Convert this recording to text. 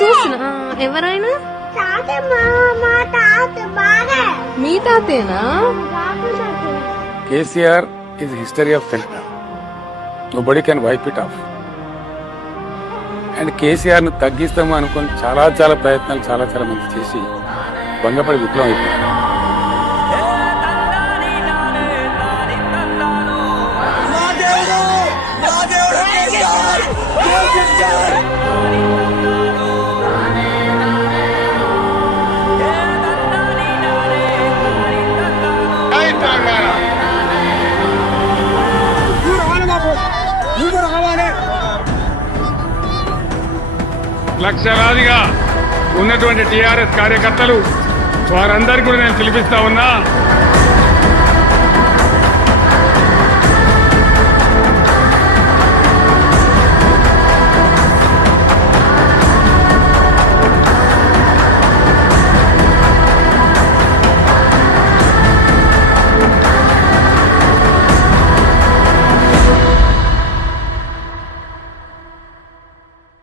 చూస్తున్నా ఎవరైనా మీ తాతేనా? KCR is history of Telangana. Nobody can wipe it off. And KCR ను తగ్గిస్తాము అనుకుని చాలా ప్రయత్నాలు చాలా మంది చేసి భంగపడి విప్లవం అయిపోయింది. లక్షలాదిగా ఉన్నటువంటి టీఆర్ఎస్ కార్యకర్తలు వారందరికీ కూడా నేను పిలిపిస్తా ఉన్నా.